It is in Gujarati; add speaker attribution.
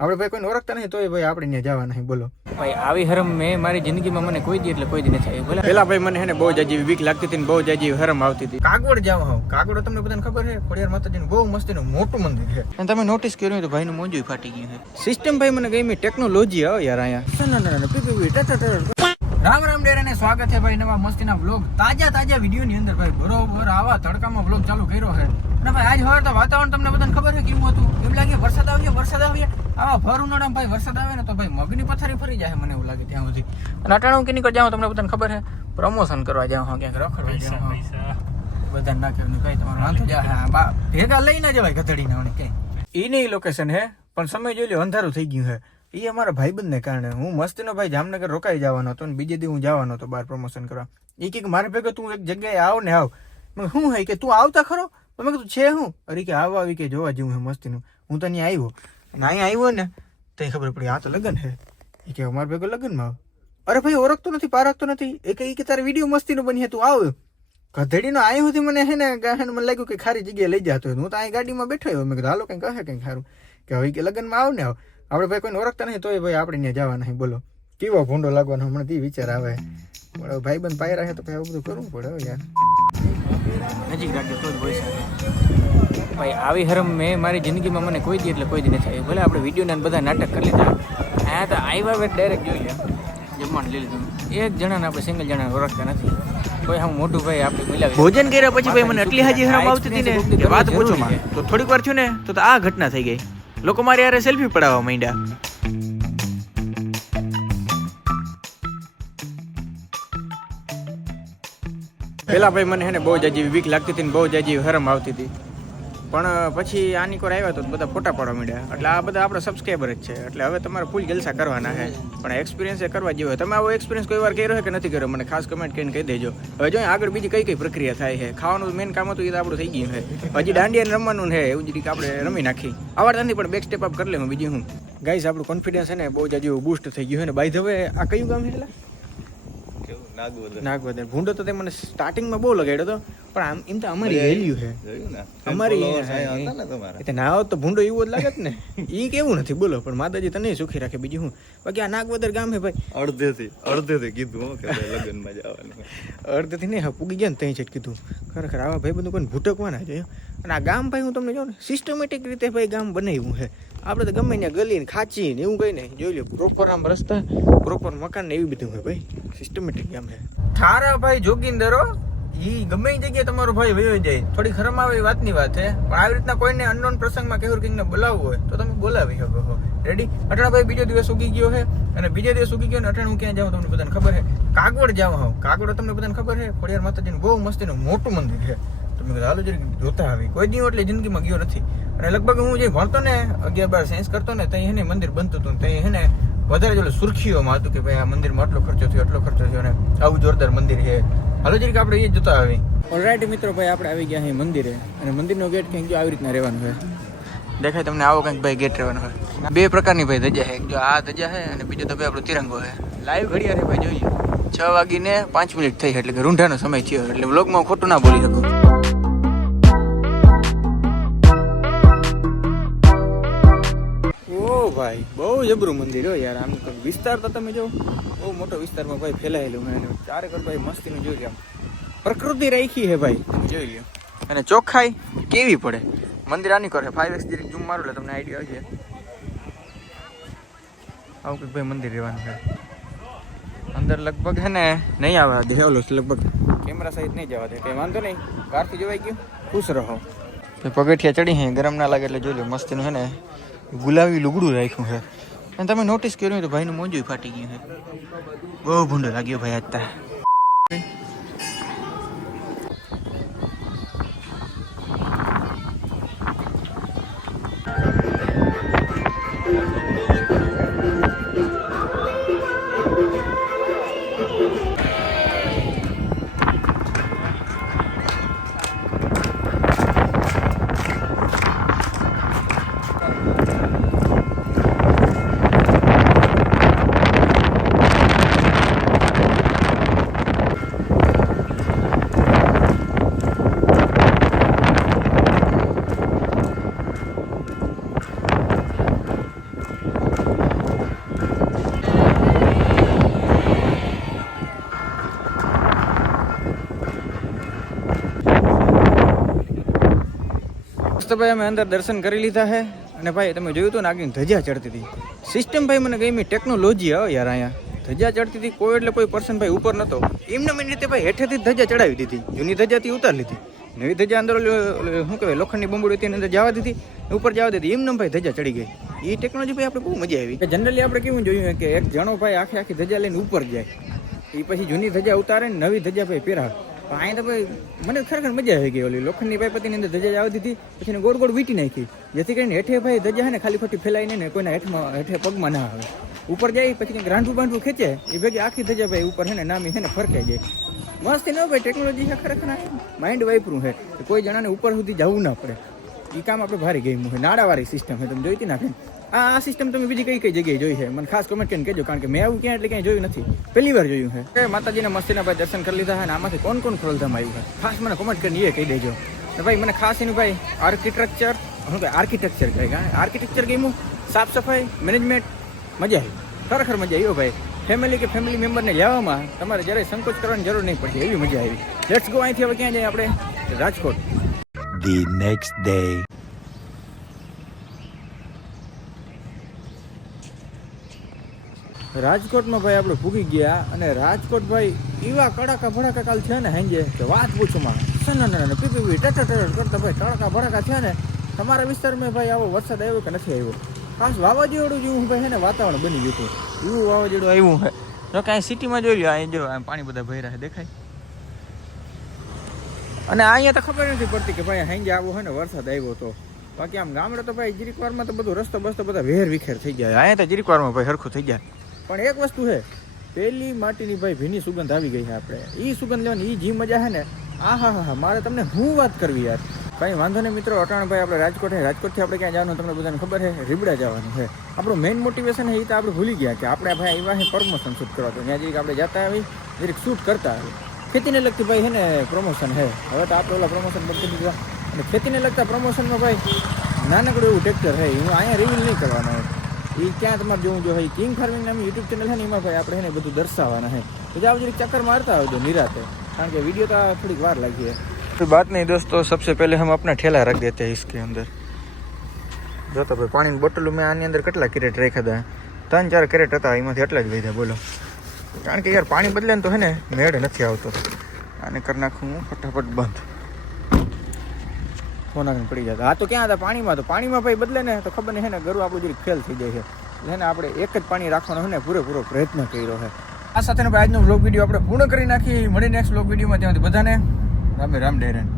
Speaker 1: આપણે ભાઈ કોઈને ઓળખતા નહીં તોય ભાઈ આપણે ત્યાં જવા નહીં બોલો.
Speaker 2: ભાઈ આવી હરમ મેં મારી જિંદગીમાં મને કોઈ દી એટલે કોઈ દી નથી બોલા બોલે.
Speaker 1: પેલા ભાઈ મને હેને બહુ જાજી બીક લાગતી હતી ને બહુ જાજી હરમ આવતી હતી. કાગવડ જાવ હું. કાગવડ તમને બધાને ખબર છે? ખોડિયાર માતાજીનું બહુ મસ્તીનું મોટું મંદિર છે. અને તમે નોટિસ કર્યું તો ભાઈનું મોંજું ફાટી ગયું છે સિસ્ટમ ભાઈ મને ગમી ટેકનોલોજી આવ યાર અહીંયા. ના ના ના પી ટાટા ટા. રામ રામ ડેરા ને સ્વાગત છે ભાઈ નવા મસ્તીના વ્લોગ તાજા તાજા વીડિયો ની અંદર ભાઈ બરોબર આવા તડકામાં વ્લોગ ચાલુ કર્યો છે. અને ભાઈ આજ હવે તો વાતાવરણ તમને બધાને ખબર છે કેવું હતું? એમ લાગે વરસાદ આવી વરસાદ આવ્યો. આવા ભર ઉનાળામાં ભાઈ વરસાદ આવે ને તો ભાઈ મગની પથારી ફરી જાય મને એવું લાગે ત્યાં સુધી. અને અટાણું કે નીકળ જાઉં તમને બધાને ખબર છે પ્રમોશન કરવા જાઉં હા ક્યાંક રખડવા જાઉં બધા ના કહેવું કઈ તમારો વાંધો જાય હા બા ભેગા લઈ ના જવાય ગધડીને હવે ક્યાંય. એ નહીં લોકેશન હે પણ સમય જોઈ લો અંધારું થઈ ગયું છે. એ અમારા ભાઈબંધને કારણે. હું મસ્તીનો ભાઈ જામનગર રોકાઈ જવાનો હતો ને બીજે દી હું જવાનો હતો બહાર પ્રમોશન કરવા. એ કે મારે ભેગો તું એક જગ્યાએ આવ ને આવ. મેં શું હે કે, તું આવતા ખરો? મેં કીધું, છે હું. અરે કે, આવ આવી કે જોવા જેવું હે મસ્તીનું. હું તો અહીંયા આવ્યો. અને અહીંયા આવ્યો ને, તો ખબર પડી, આ તો લગ્ન હે. એ કે, અમારા ભેગો લગ્નમાં અરે ભાઈ, ઓળખતો નથી, પારખતો નથી. એ કે એ કે તારે વીડિયો મસ્તીનો બની હે, તું આવ. ગધેડીનો આયો સુધી મને હે ને ગાહન મને લાગ્યું કે ખારી જગ્યાએ લઈ જતો હું તો અહીં ગાડીમાં બેઠો આવ્યો. મેં કીધું, હાલો કંઈક કહે કંઈક સારું. કે હવે કે, લગ્નમાં આવ ને આવ. આપણે ભાઈ કોઈને ઓળખતા નહીં તોય ભાઈ આપણે ત્યાં જવા નહીં બોલો. કેવો ભૂંડો લાગવાનો હમણાં તે વિચાર આવે. પણ ભાઈ ભાઈબંધ પાય રાખે તો ભાઈ આવું બધું કરવું પડે હવે યાર.
Speaker 2: નજીક રાખજો તો જ બોલી ભાઈ આવી હરમ મેં મારી જિંદગીમાં મને કોઈ દી એટલે કોઈ દી નથી આવી. ભલે આપણે વિડીયોને ને બધા નાટક કરી લીધા. અહીંયા તો આવ્યા હવે ડાયરેક્ટ જોઈ લે જમવાનું લઈ લીધું. એક જણાને આપણે સિંગલ જણાને ઓળખતા નથી. કોઈ આમ મોટું ભાઈ આપણે મિલાવી
Speaker 1: ભોજન કર્યા પછી ભાઈ મને એટલી હાજી હરમ આવતી હતી ને વાત પૂછો માં તો થોડીક વાર થયું ને તો તો આ ઘટના થઈ ગઈ. લોકો મારી યારે સેલ્ફી પડાવવા માંડ્યા. પેલા ભાઈ મને હે ને બહુ જાજી વીક લાગતી હતી ને બહુ જાજી હરમ આવતી હતી. પણ પછી આની કોર આવ્યા તો બધા ફોટા પાડવા માંડ્યા. એટલે આ બધા આપણા સબસ્ક્રાઈબર જ છે. એટલે હવે તમારે ફૂલ જલસા કરવાના છે. પણ એક્સપિરિયન્સ એ કરવા જેવો. તમે આવો એક્સપિરિયન્સ કોઈ વાર કર્યો છે કે નથી કર્યો? મને ખાસ કમેન્ટ કરીને કહી દેજો. હવે જો આગળ બીજી કઈ કઈ પ્રક્રિયા થાય છે? ખાવાનું મેન કામ હતું એ તો આપણું થઈ ગયું છે. હજી દાંડિયા રમવાનું છે એવું જ રીતે આપણે રમી નાખી આવડતા નથી પણ બેક સ્ટેપ અપ કરી લેવું બીજું હું. ગાઈસ આપણું કોન્ફિડન્સ છે ને બહુ જાજુ બૂસ્ટ થઈ ગયું છે ને. બાય ધ વે આ કયું ગામ છે એટલે? નાગવદર. ભૂંડો તો તે મને સ્ટાર્ટિંગમાં બહુ લગાડ્યો હતો પણ આમ એમ તો અમારી વેલ્યુ છે અમારી એ ના તો ભૂંડો એવો જ લાગે ને. એ કેવું નથી બોલો પણ માતાજી તને સુખી રાખે બીજું હું બાકી આ નાગવદર ગામ છે ભાઈ.
Speaker 3: અડધેથી અડધેથી કીધું કે લગ્નમાં જવાનું.
Speaker 1: અડધેથી નહીં પૂગી ગયા ને ત્યાં છે કીધું. ખરેખર આવા ભાઈ બધું કોઈ ભૂટકવાના જોઈએ અને આ ગામ ભાઈ હું તમને જોઉં ને સિસ્ટમેટિક રીતે ભાઈ ગામ બનાવ્યું છે. આપણે તો ગમે ત્યાં ગલી ને ખાચી ને એવું કઈ નહીં. જોઈ લો પ્રોપર આમ રસ્તા પ્રોપર મકાન ને એવું બધું હોય ભાઈ. સિસ્ટમેટિક ગામ છે. થારા ભાઈ જોગીંદરો ઈ ગમે એ જગ્યાએ તમારો ભાઈ વયો જાય. થોડી ખરમ આવે એ વાતની વાત છે પણ આવી રીતના કોઈને અનનોન પ્રસંગમાં કેવું કિંગને બોલાવવું હોય, તો તમે બોલાવી શકો છો. રેડી અટાણા ભાઈ, બીજો દિવસ ઉગી ગયો છે અને બીજો દિવસ ઉગી ગયો ને અટાણ હું ક્યાં જાઉં તમને બધાને ખબર છે કાગવડ જાઉં હું કાગવડ તમને બધાને ખબર છે ખોડિયાર માતાજીનું બહુ મસ્તીનું મોટું મંદિર છે તમે કીધું હાલો જરીક જોતા આવી. કોઈ દિવસ એટલે જિંદગીમાં ગયો નથી. અને લગભગ હું જે ભણતો ને, અગિયાર બાર સાયન્સ કરતો ને ત્યાં એને મંદિર બનતું હતું ત્યાં હે ને વધારે જોડે સુરખીઓમાં હતું કે ભાઈ આ મંદિરમાં આટલો ખર્ચો થયો આટલો ખર્ચો થયો ને આવું જોરદાર મંદિર છે. હાલો જરીક આપણે એ જોતા આવી ઓલરાઈટ મિત્રો ભાઈ આપણે આવી ગયા અહીં મંદિરે અને મંદિરનો ગેટ કંઈક જો આવી રીતના રહેવાનું હોય દેખાય તમને આવો કંઈક ભાઈ ગેટ રહેવાનો હોય બે પ્રકારની ભાઈ ધજા છે. જો આ ધજા છે અને બીજો તો ભાઈ આપણો તિરંગો છે. લાઈવ ઘડિયાળે ભાઈ જોઈએ. છ વાગીને પાંચ મિનિટ થઈ એટલે કે રૂંઢાનો સમય થયો. એટલે વ્લોગમાં ખોટું ના બોલી શકું. ભાઈ, બહુ જબરું મંદિર હો યાર, આમ વિસ્તાર તો તમે જો, બહુ મોટો વિસ્તારમાં ભાઈ ફેલાયેલું મેં ચારેકર ભાઈ મસ્તીનું જોઈ લે પ્રકૃતિ રાખી હે ભાઈ જોઈ લ્યો. અને ચોખ્ખાઈ કેવી પડે? મંદિર આની કરે ફાઈવ એક્સ જરીક ઝૂમ મારું એટલે તમને આઈડિયા આવશે આવું કંઈક ભાઈ મંદિર રહેવાનું છે. અંદર લગભગ છે ને, નહીં આવવા દે, ઓલો લગભગ. કેમેરા સહિત નહીં જવા દે, કંઈ વાંધો નહીં. બહારથી જોવાઈ ગયું. ખુશ રહો. પગથિયા ચડી હે, ગરમ ના લાગે એટલે જોઈ લો મસ્તીનું છે ને. ગુલાબી લુગડું રાખ્યું છે. અને તમે નોટિસ કર્યું તો ભાઈનું મોજું ફાટી ગયું છે. બહુ ભૂંડો લાગ્યો ભાઈ અત્યારે ભાઈ અમે અંદર દર્શન કરી લીધા છે. અને ભાઈ, તમે જોયું હતું ને, આગળ ધજા ચડતી હતી. સિસ્ટમ ભાઈ મને ગમી ટેકનોલોજી આવે યાર અહીંયા. ધજા ચડતી હતી, કોઈ એટલે કોઈ પર્સન ભાઈ ઉપર નહોતો એમને મેં રીતે ભાઈ હેઠેથી ધજા ચડાવી દીધી. જૂની ધજાથી ઉતારી લીધી. નવી ધજા અંદર શું કહેવાય, લોખંડની બંબુડી હતી અંદર જવા દીધી. ઉપર જવા દીધી. એમને ભાઈ ધજા ચડી ગઈ. એ ટેકનોલોજી ભાઈ આપણે બહુ મજા આવી. જનરલી આપણે કેવું જોયું કે એક જણો ભાઈ આખી આખી ધજા લઈને ઉપર જાય. એ પછી જૂની ધજા ઉતારે નવી ધજા ભાઈ પહેરાવે. પણ અહીંયા તો ભાઈ મને ખરેખર મજા આવી ગઈ ઓલી લોખંડની ભાઈ અંદર ધજા આવી દીધી પછી એને ગોળ ગોળ વીટી નાખી. જેથી કરીને હેઠે ભાઈ ધજા છે ને ખાલી ખોટી ફેલાઈને ને કોઈના હેઠમાં, હેઠે પગમાં ના આવે. ઉપર જાય, પછી કંઈક રાંઢું બાંઢું ખેંચે, એ ભેગી આખી ધજા ભાઈ ઉપર છે ને નામી છે ને ફરકાઈ જાય મસ્ત ન ભાઈ ટેકનોલોજી છે ખરેખર માઇન્ડ વાઇપરું છે કોઈ જણાને ઉપર સુધી જવું ના પડે. એ કામ આપણે ભારે ગયું છે નાળાવાળી સિસ્ટમ છે તમે જોઈતી નાખે આ સિસ્ટમ તમે બીજી કઈ કઈ જગ્યાએ જોઈ છે? મને ખાસ કોમેન્ટ કરીને કહેજો, કારણ કે મેં આવું ક્યાં એટલે ક્યાંય જોયું નથી. પહેલી વાર જોયું છે. માતાજીના મસ્તીના ભાઈ દર્શન કરી લીધા છે અને આમાંથી કોણ કોણ ખોલધામ આવ્યું છે? ખાસ મને કોમેન્ટ કરીને એ કહી દેજો. ભાઈ, મને ખાસ એનું ભાઈ આર્કિટેક્ચર શું કહે આર્કિટેક્ચર કહે આર્કિટેક્ચર ગેમું, સાફ સફાઈ મેનેજમેન્ટ મજા આવી. ખરેખર મજા આવી ભાઈ. ફેમિલી કે ફેમિલી મેમ્બરને લેવામાં તમારે જરાય સંકોચ કરવાની જરૂર નહીં પડતી. એવી મજા આવી. લેટ્સ ગો અહીંથી હવે ક્યાં જઈએ આપણે? રાજકોટ.
Speaker 4: The next day.
Speaker 1: રાજકોટમાં ભાઈ આપણે ભૂગી ગયા અને રાજકોટ ભાઈ એવા કડાકા ભડાકા કાલ છે ને હેંજે કે વાત પૂછો મારે. સન પીપીપી ટટ ટટ કરતા ભાઈ કડાકા ભડાકા થયા ને તમારા વિસ્તારમાં ભાઈ આવો વરસાદ આવ્યો કે નથી આવ્યો? ખાસ વાવાઝોડું જેવું ભાઈ ને વાતાવરણ બની ગયું હતું. એવું વાવાઝોડું આવ્યું છે જો કાંઈ સિટીમાં જોઈ લ્યો અહીં જો પાણી બધા ભર્યા છે દેખાય. અને અહીંયા તો ખબર નથી પડતી કે ભાઈ હાંજે આવો હોય ને વરસાદ આવ્યો તો. બાકી આમ ગામડે તો ભાઈ જીરીકવારમાં તો બધું રસ્તો બસ્તો બધા વેર વિખેર થઈ ગયા અહીંયા તો જીરીકવારમાં ભાઈ હરખું થઈ ગયા. પણ એક વસ્તુ છે, પેલી માટીની ભાઈ ભીની સુગંધ આવી ગઈ છે આપણે. એ સુગંધ લેવાની એ જી મજા છે ને આ હા હા હા મારે તમને હું વાત કરવી યાર? કાંઈ વાંધો નહીં મિત્રો, અટાણભાઈ આપણે રાજકોટ છે રાજકોટથી આપણે ક્યાં જવાનું તમને બધાને ખબર છે, રીબડા જવાનું છે. આપણું મેઇન મોટિવેશન એ તો આપણે ભૂલી ગયા કે આપણે ભાઈ આવ્યા છે પ્રમોશન શૂટ કરવા. તો ત્યાં જરીક આપણે જતા આવી જરીક શૂટ કરતા આવી. ખેતીને લગતી ભાઈ છે ને પ્રમોશન છે. હવે તો આપણે ઓલા પ્રમોશન બંધ કરી દીધા. અને ખેતીને લગતા પ્રમોશનમાં ભાઈ નાનકડું એવું ટ્રેક્ટર છે હું અહીંયા રિવીલ નહીં કરવાનો એ ક્યાં તમારે જોવું જો ભાઈ કિંગ ફાર્મિંગ નામની યુટ્યુબ ચેનલ છે ને એમાં ભાઈ આપણે એને બધું દર્શાવવાના છે તો જાઓ જરીક ચક્કર મારતા આવજો નિરાતે કારણ કે વિડીયો તો આ થોડીક વાર લાગી है कोई बात नहीं दोस्तों सबसे पहले हम अपना ठेला रख देते हैं इसके अंदर જો તો ભાઈ પાણીની બોટલો મેં આની અંદર કેટલા કેરેટ રાખ્યા હતા ત્રણ ચાર કેરેટ હતા એમાંથી એટલા જ વધ્યા બોલો કારણ કે યાર પાણી બદલે ને તો હે ને મેળ નથી આવતો આને કરી નાખું હું ફટાફટ બંધ ફોન પડી જતા આ તો ક્યાં હતા? પાણીમાં તો. પાણીમાં ભાઈ બદલે ને, તો ખબર નહીં ને, ગરુ આપણું જરીક ફેલ થઈ જાય છે. એટલે આપણે એક જ પાણી રાખવાનો છે ને, પૂરેપૂરો પ્રયત્ન કર્યો છે આ સાથે ભાઈ આજનો વ્લોગ વીડિયો આપણે પૂર્ણ કરી નાખી મળી નેક્સ્ટ વ્લોગ વિડીયોમાં ત્યાંથી બધાને રામે રામ ડેરન